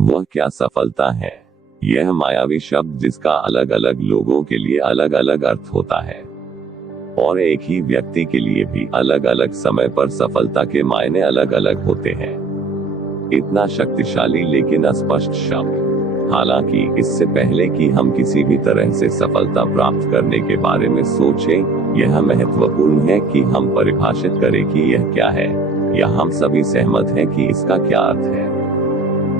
वह क्या सफलता है? यह मायावी शब्द जिसका अलग अलग लोगों के लिए अलग अलग अर्थ होता है और एक ही व्यक्ति के लिए भी अलग अलग समय पर सफलता के मायने अलग अलग होते हैं। इतना शक्तिशाली लेकिन अस्पष्ट शब्द। हालांकि इससे पहले कि हम किसी भी तरह से सफलता प्राप्त करने के बारे में सोचें, यह महत्वपूर्ण है कि हम परिभाषित करें कि यह क्या है, या हम सभी सहमत हैं कि इसका क्या अर्थ है।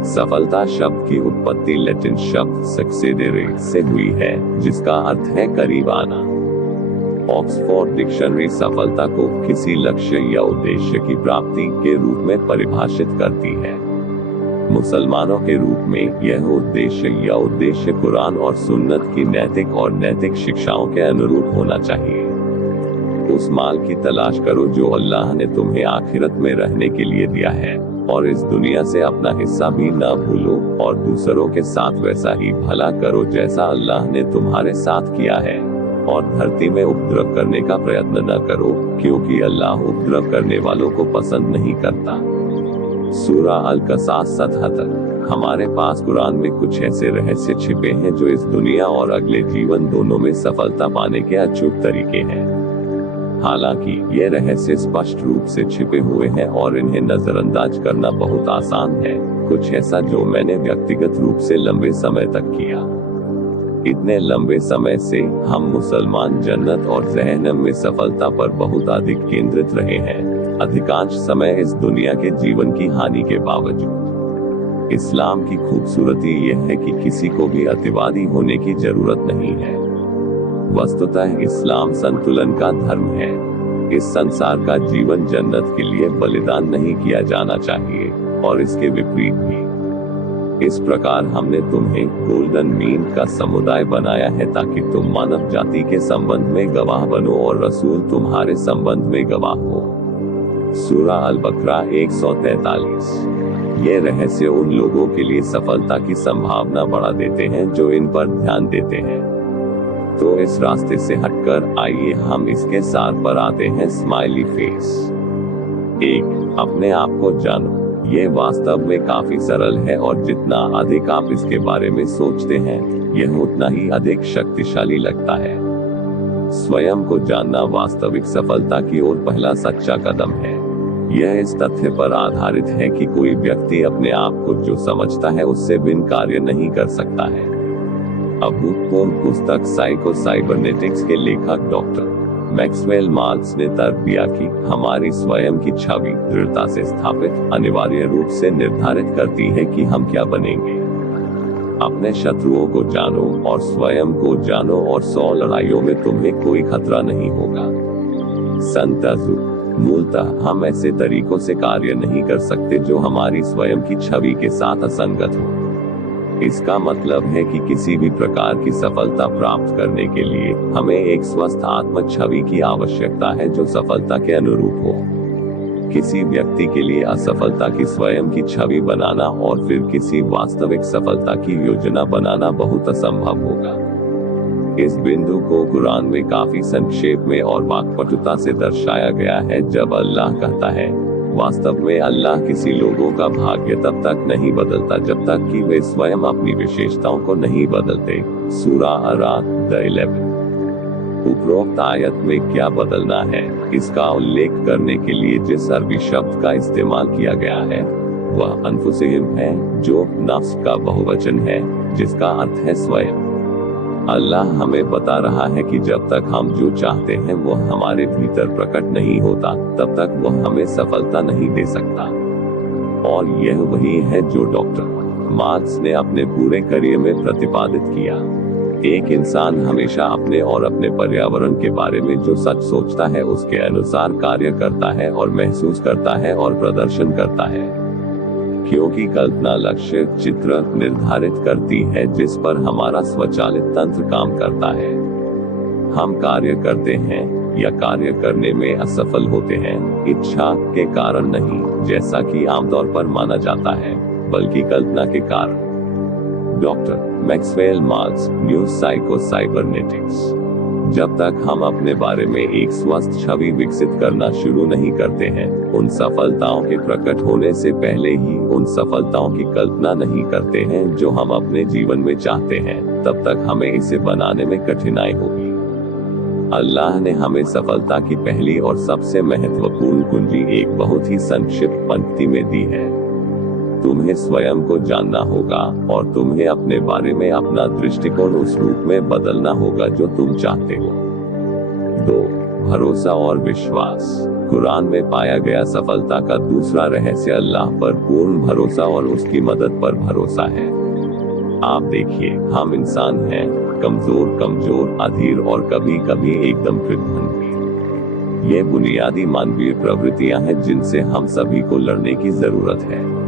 सफलता शब्द की उत्पत्ति लैटिन शब्द सक्सेडेरे से हुई है, जिसका अर्थ है करीब आना। ऑक्सफोर्ड डिक्शनरी सफलता को किसी लक्ष्य या उद्देश्य की प्राप्ति के रूप में परिभाषित करती है। मुसलमानों के रूप में यह उद्देश्य कुरान और सुन्नत की नैतिक शिक्षाओं के अनुरूप होना चाहिए। उस माल की तलाश करो जो अल्लाह ने तुम्हें आखिरत में रहने के लिए दिया है, और इस दुनिया से अपना हिस्सा भी न भूलो, और दूसरों के साथ वैसा ही भला करो जैसा अल्लाह ने तुम्हारे साथ किया है, और धरती में उपद्रव करने का प्रयत्न न करो, क्योंकि अल्लाह उपद्रव करने वालों को पसंद नहीं करता। सूरा अल-कसास 77। हमारे पास कुरान में कुछ ऐसे रहस्य छिपे हैं जो इस दुनिया और अगले जीवन दोनों में सफलता पाने के अचूक तरीके हैं। हालांकि ये रहस्य स्पष्ट रूप से छिपे हुए हैं और इन्हें नजरअंदाज करना बहुत आसान है, कुछ ऐसा जो मैंने व्यक्तिगत रूप से लंबे समय तक किया। इतने लंबे समय से हम मुसलमान जन्नत और जहन्नम में सफलता पर बहुत अधिक केंद्रित रहे हैं, अधिकांश समय इस दुनिया के जीवन की हानि के बावजूद। इस्लाम की खूबसूरती यह है कि किसी को भी अतिवादी होने की जरूरत नहीं है। वस्तुतः इस्लाम संतुलन का धर्म है। इस संसार का जीवन जन्नत के लिए बलिदान नहीं किया जाना चाहिए, और इसके विपरीत भी। इस प्रकार हमने तुम्हें गोल्डन मीन का समुदाय बनाया है ताकि तुम मानव जाति के संबंध में गवाह बनो और रसूल तुम्हारे संबंध में गवाह हो। सूरा अल-बकरा 143। ये रहस्य उन लोगों के लिए सफलता की संभावना बढ़ा देते हैं जो इन पर ध्यान देते हैं। तो इस रास्ते से हटकर आइए हम इसके सार पर आते हैं। Smiley face. 1. अपने आप को जानो। ये वास्तव में काफी सरल है, और जितना अधिक आप इसके बारे में सोचते हैं, यह उतना ही अधिक शक्तिशाली लगता है। स्वयं को जानना वास्तविक सफलता की ओर पहला सच्चा कदम है। यह इस तथ्य पर आधारित है कि कोई व्यक्ति अपने आप को जो समझता है उससे भिन्न कार्य नहीं कर सकता है। अभूतपूर्व पुस्तक साइको साइबरनेटिक्स के लेखक डॉक्टर मैक्सवेल माल्ट्ज ने तर्क दिया कि हमारी स्वयं की छवि दृढ़ता से स्थापित अनिवार्य रूप से निर्धारित करती है कि हम क्या बनेंगे। अपने शत्रुओं को जानो और स्वयं को जानो, और 100 लड़ाइयों में तुम्हें कोई खतरा नहीं होगा। संतजु। मूलतः हम ऐसे तरीकों से कार्य नहीं कर सकते जो हमारी स्वयं की छवि के साथ असंगत हो। इसका मतलब है कि किसी भी प्रकार की सफलता प्राप्त करने के लिए हमें एक स्वस्थ आत्म छवि की आवश्यकता है जो सफलता के अनुरूप हो। किसी व्यक्ति के लिए असफलता की स्वयं की छवि बनाना और फिर किसी वास्तविक सफलता की योजना बनाना बहुत असंभव होगा। इस बिंदु को कुरान में काफी संक्षेप में और वाक्पटुता से दर्शाया गया है, जब अल्लाह कहता है, वास्तव में अल्लाह किसी लोगों का भाग्य तब तक नहीं बदलता जब तक कि वे स्वयं अपनी विशेषताओं को नहीं बदलते। सूरा अराद 11। उपरोक्त आयत में क्या बदलना है, इसका उल्लेख करने के लिए जिस अरबी शब्द का इस्तेमाल किया गया है वह अनफुसिहिम है, जो नफ्स का बहुवचन है, जिसका अर्थ है स्वयं। अल्लाह हमें बता रहा है कि जब तक हम जो चाहते हैं वो हमारे भीतर प्रकट नहीं होता, तब तक वह हमें सफलता नहीं दे सकता। और यह वही है जो डॉक्टर मार्क्स ने अपने पूरे करियर में प्रतिपादित किया। एक इंसान हमेशा अपने और अपने पर्यावरण के बारे में जो सच सोचता है उसके अनुसार कार्य करता है और महसूस करता है और प्रदर्शन करता है, क्योंकि कल्पना लक्ष्य चित्र निर्धारित करती है जिस पर हमारा स्वचालित तंत्र काम करता है। हम कार्य करते हैं या कार्य करने में असफल होते हैं इच्छा के कारण नहीं, जैसा कि आमतौर पर माना जाता है, बल्कि कल्पना के कारण। Doctor Maxwell Maltz, new psycho cybernetics. जब तक हम अपने बारे में एक स्वस्थ छवि विकसित करना शुरू नहीं करते हैं, उन सफलताओं के प्रकट होने से पहले ही उन सफलताओं की कल्पना नहीं करते हैं जो हम अपने जीवन में चाहते हैं, तब तक हमें इसे बनाने में कठिनाई होगी। अल्लाह ने हमें सफलता की पहली और सबसे महत्वपूर्ण कुंजी एक बहुत ही संक्षिप्त पंक्ति में दी है। तुम्हें स्वयं को जानना होगा और तुम्हें अपने बारे में अपना दृष्टिकोण उस रूप में बदलना होगा जो तुम चाहते हो। 2. भरोसा और विश्वास। कुरान में पाया गया सफलता का दूसरा रहस्य अल्लाह पर पूर्ण भरोसा और उसकी मदद पर भरोसा है। आप देखिए, हम इंसान हैं, कमजोर, अधीर और कभी कभी एकदम कृतघ्न भी। ये बुनियादी मानवीय प्रवृत्तियां हैं जिनसे हम सभी को लड़ने की जरूरत है।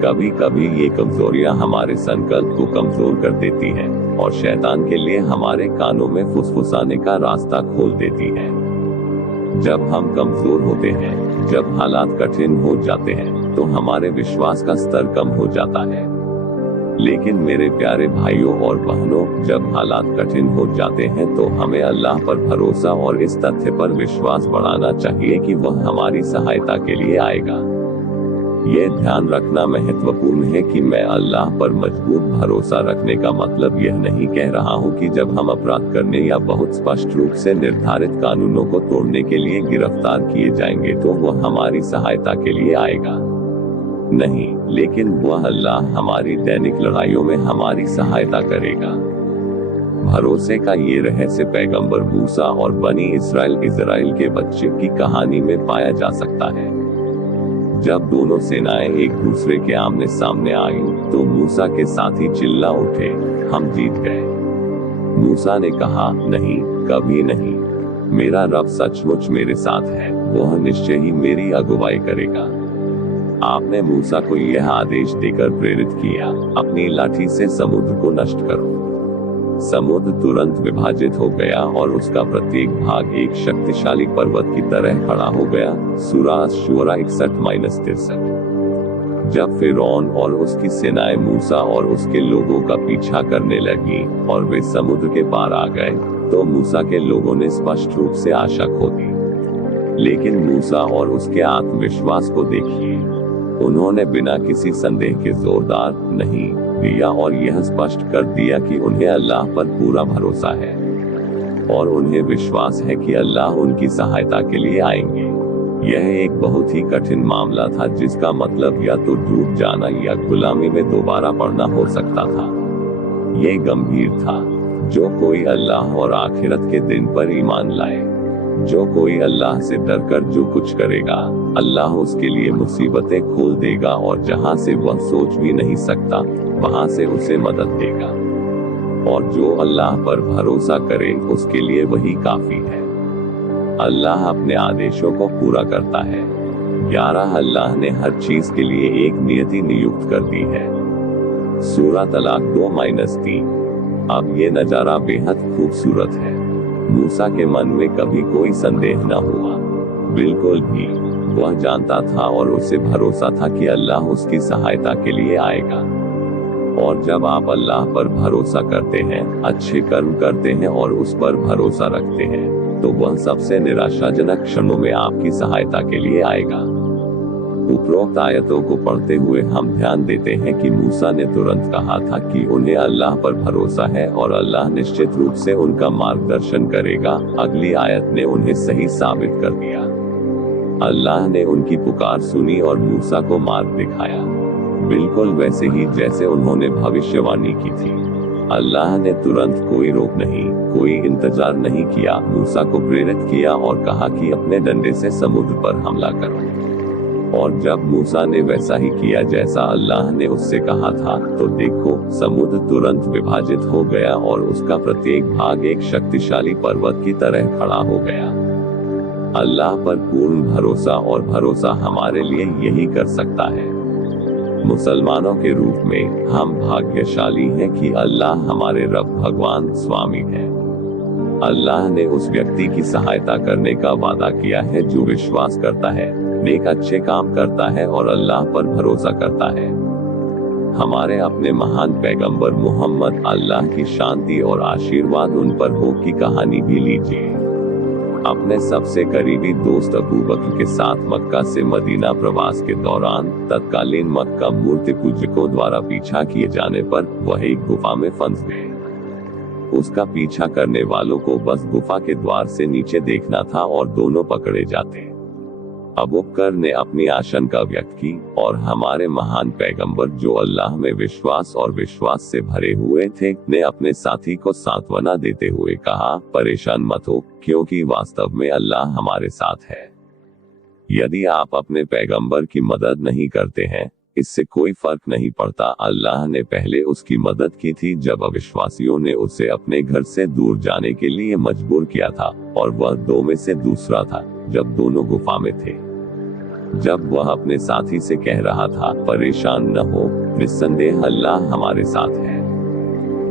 कभी कभी ये कमजोरियां हमारे संकल्प को कमजोर कर देती हैं और शैतान के लिए हमारे कानों में फुसफुसाने का रास्ता खोल देती हैं। जब हम कमजोर होते हैं, जब हालात कठिन हो जाते हैं, तो हमारे विश्वास का स्तर कम हो जाता है। लेकिन मेरे प्यारे भाइयों और बहनों, जब हालात कठिन हो जाते हैं तो हमें अल्लाह पर भरोसा और इस तथ्य पर विश्वास बढ़ाना चाहिए कि वह हमारी सहायता के लिए आएगा। यह ध्यान रखना महत्वपूर्ण है कि मैं अल्लाह पर मजबूत भरोसा रखने का मतलब यह नहीं कह रहा हूँ कि जब हम अपराध करने या बहुत स्पष्ट रूप से निर्धारित कानूनों को तोड़ने के लिए गिरफ्तार किए जाएंगे तो वह हमारी सहायता के लिए आएगा। नहीं, लेकिन वह अल्लाह हमारी दैनिक लड़ाइयों में हमारी सहायता करेगा। भरोसे का ये रहस्य पैगंबर मूसा और बनी इस्राएल के बच्चे की कहानी में पाया जा सकता है। जब दोनों सेनाएं एक दूसरे के आमने सामने आई तो मूसा के साथी चिल्ला उठे, हम जीत गए। मूसा ने कहा, नहीं, कभी नहीं। मेरा रब सचमुच मेरे साथ है, वह निश्चय ही मेरी अगुवाई करेगा। आपने मूसा को यह आदेश देकर प्रेरित किया, अपनी लाठी से समुद्र को नष्ट करो। समुद्र तुरंत विभाजित हो गया और उसका प्रत्येक भाग एक शक्तिशाली पर्वत की तरह खड़ा हो गया। सूरा अश-शूरा 61-63। जब फिरौन और उसकी सेनाएं मूसा और उसके लोगों का पीछा करने लगी और वे समुद्र के पार आ गए, तो मूसा के लोगों ने स्पष्ट रूप से आशा खो दी। लेकिन मूसा और उसके आत्मविश्वास को देखिए, उन्होंने बिना किसी संदेह के जोरदार नहीं दिया और यह स्पष्ट कर दिया कि उन्हें अल्लाह पर पूरा भरोसा है और उन्हें विश्वास है कि अल्लाह उनकी सहायता के लिए आएंगे। यह एक बहुत ही कठिन मामला था जिसका मतलब या तो डूब जाना या गुलामी में दोबारा पड़ना हो सकता था। यह गंभीर था। जो कोई अल्लाह और आखिरत के दिन पर ईमान लाए, जो कोई अल्लाह से डरकर जो कुछ करेगा, अल्लाह उसके लिए मुसीबतें खोल देगा और जहां से वह सोच भी नहीं सकता, वहां से उसे मदद देगा। और जो अल्लाह पर भरोसा करे उसके लिए वही काफी है। अल्लाह अपने आदेशों को पूरा करता है। 11 अल्लाह ने हर चीज के लिए एक नियति नियुक्त कर दी है। सूरा तलाक 2-3। अब ये नजारा बेहद खूबसूरत है। मूसा के मन में कभी कोई संदेह न हुआ, बिल्कुल भी। वह जानता था और उसे भरोसा था कि अल्लाह उसकी सहायता के लिए आएगा। और जब आप अल्लाह पर भरोसा करते हैं, अच्छे कर्म करते हैं और उस पर भरोसा रखते हैं, तो वह सबसे निराशाजनक क्षणों में आपकी सहायता के लिए आएगा। उपरोक्त आयतों को पढ़ते हुए हम ध्यान देते हैं कि मूसा ने तुरंत कहा था कि उन्हें अल्लाह पर भरोसा है और अल्लाह निश्चित रूप से उनका मार्गदर्शन करेगा। अगली आयत ने उन्हें सही साबित कर दिया। अल्लाह ने उनकी पुकार सुनी और मूसा को मार्ग दिखाया, बिल्कुल वैसे ही जैसे उन्होंने भविष्यवाणी की थी। अल्लाह ने तुरंत कोई रोक नहीं, कोई इंतजार नहीं किया, मूसा को प्रेरित किया और कहा कि अपने डंडे से समुद्र पर हमला करो। और जब मूसा ने वैसा ही किया जैसा अल्लाह ने उससे कहा था, तो देखो, समुद्र तुरंत विभाजित हो गया और उसका प्रत्येक भाग एक शक्तिशाली पर्वत की तरह खड़ा हो गया। अल्लाह पर पूर्ण भरोसा और भरोसा हमारे लिए यही कर सकता है। मुसलमानों के रूप में हम भाग्यशाली हैं कि अल्लाह हमारे रब भगवान स्वामी है। अल्लाह ने उस व्यक्ति की सहायता करने का वादा किया है जो विश्वास करता है, नेक अच्छे काम करता है और अल्लाह पर भरोसा करता है। हमारे अपने महान पैगंबर मोहम्मद अल्लाह की शांति और आशीर्वाद उन पर हो की कहानी भी लीजिए। अपने सबसे करीबी दोस्त अबू बकर के साथ मक्का से मदीना प्रवास के दौरान तत्कालीन मक्का मूर्ति पूजकों द्वारा पीछा किए जाने पर वह एक गुफा में फंस गए। उसका पीछा करने वालों को बस गुफा के द्वार से नीचे देखना था और दोनों पकड़े जाते। अबू बकर ने अपनी आशंका व्यक्त की और हमारे महान पैगंबर जो अल्लाह में विश्वास और विश्वास से भरे हुए थे ने अपने साथी को सांत्वना देते हुए कहा, परेशान मत हो, क्योंकि वास्तव में अल्लाह हमारे साथ है। यदि आप अपने पैगंबर की मदद नहीं करते हैं, इससे कोई फर्क नहीं पड़ता। अल्लाह ने पहले उसकी मदद की थी जब अविश्वासियों ने उसे अपने घर से दूर जाने के लिए मजबूर किया था, और वह दो में से दूसरा था जब दोनों गुफा में थे। जब वह अपने साथी से कह रहा था, परेशान न हो, निस्संदेह अल्लाह हमारे साथ है।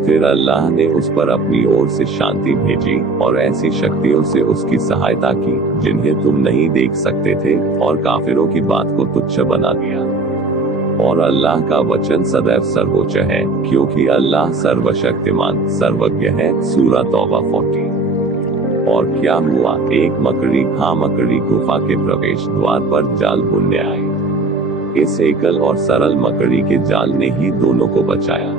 फिर अल्लाह ने उस पर अपनी ओर से शांति भेजी और ऐसी शक्तियों से उसकी सहायता की जिन्हें तुम नहीं देख सकते थे, और काफिरों की बात को तुच्छ बना दिया। और अल्लाह का वचन सदैव सर्वोच्च है, क्योंकि अल्लाह सर्वशक्तिमान सर्वज्ञ है। सूरह तौबा 40। और क्या हुआ, एक मकड़ी गुफा के प्रवेश द्वार पर जाल बुनने आई। इस एकल और सरल मकड़ी के जाल ने ही दोनों को बचाया।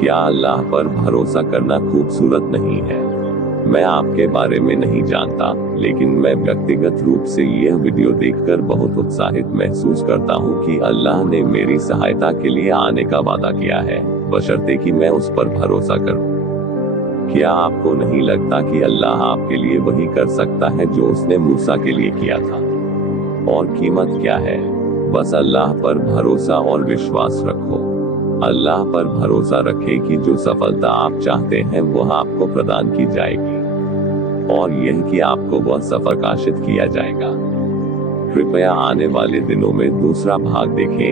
क्या अल्लाह पर भरोसा करना खूबसूरत नहीं है? मैं आपके बारे में नहीं जानता, लेकिन मैं व्यक्तिगत रूप से यह वीडियो देखकर बहुत उत्साहित महसूस करता हूं कि अल्लाह ने मेरी सहायता के लिए आने का वादा किया है, बशर्ते कि मैं उस पर भरोसा करूं। क्या आपको नहीं लगता कि अल्लाह आपके लिए वही कर सकता है जो उसने मूसा के लिए किया था? और कीमत क्या है? बस अल्लाह पर भरोसा और विश्वास रखो। अल्लाह पर भरोसा रखें कि जो सफलता आप चाहते हैं वह आपको प्रदान की जाएगी, और यह कि आपको वह सफल प्रकाशित किया जाएगा। कृपया आने वाले दिनों में दूसरा भाग देखें।